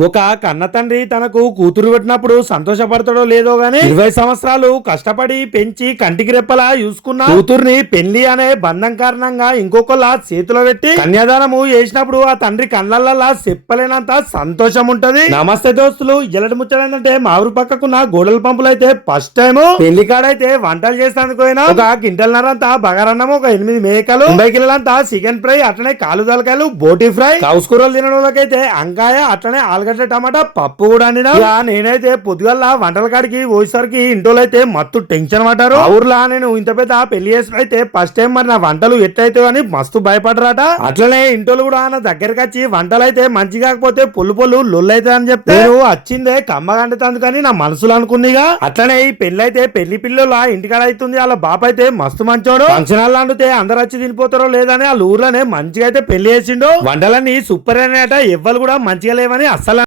ఒక కన్న తండ్రి తనకు కూతురు పెట్టినప్పుడు సంతోషపడతాడో లేదో గాని ఇరవై సంవత్సరాలు కష్టపడి పెంచి కంటికి రెప్పలా చూసుకున్న కూతుర్ని పెళ్ళి అనే బంధం కారణంగా ఇంకొకళ్ళ చేతిలో పెట్టి కన్యాదానము చేసినప్పుడు ఆ తండ్రి కళ్ళల్లా చెప్పలేనంత సంతోషం ఉంటది నమస్తే దోస్తులు ఎల్లడి ముచ్చడంటే మా ఊరు పక్కకున్న గోడల పంపులు అయితే ఫస్ట్ టైం పెళ్ళి కాడైతే వంటలు చేస్తానికి పోయినా ఒక గింటలన్నరంతా బగారన్నం ఒక ఎనిమిది మేకలు ముంబై కిలోలంతా చికెన్ ఫ్రై అట్లనే కాలు తలకాయలు బోటి ఫ్రై హౌస్ కూరలు తినడం అంకాయ అట్లనే ఆలుగడ్డ టమాటా పప్పు కూడా ఇక నేనైతే పొద్దుగల్లా వంటల కాడికి పోయేసరికి ఇంట్లో అయితే మత్తు టెన్షన్ పడ్డారు. ఊర్లో నేను ఇంత పెద్ద పెళ్ళి చేసిన అయితే ఫస్ట్ టైం మరి నా వంటలు ఎట్లయితే అని మస్తు భయపడరాట అట్లనే ఇంట్లో కూడా నా దగ్గరికి వచ్చి వంటలు అయితే మంచి కాకపోతే పొల్లు పొల్లు లొల్లైతే అని చెప్తే నేను వచ్చిందే కమ్మగంటుతుంది కానీ నా మనసులో అనుకుందిగా అట్లనే ఈ పెళ్ళి అయితే పెళ్ళి పిల్లల ఇంటికాడ అవుతుంది వాళ్ళ బాప అయితే మస్తు మంచోడు. ఫంక్షన్ హాల్ అండితే అందరు వచ్చి తినిపోతారో లేదని వాళ్ళ ఊర్లోనే మంచిగా అయితే పెళ్ళి చేసిండు. వంటలన్నీ సూపర్ అనేట ఎవ్వరు కూడా మంచిగా లేవని అస్సలు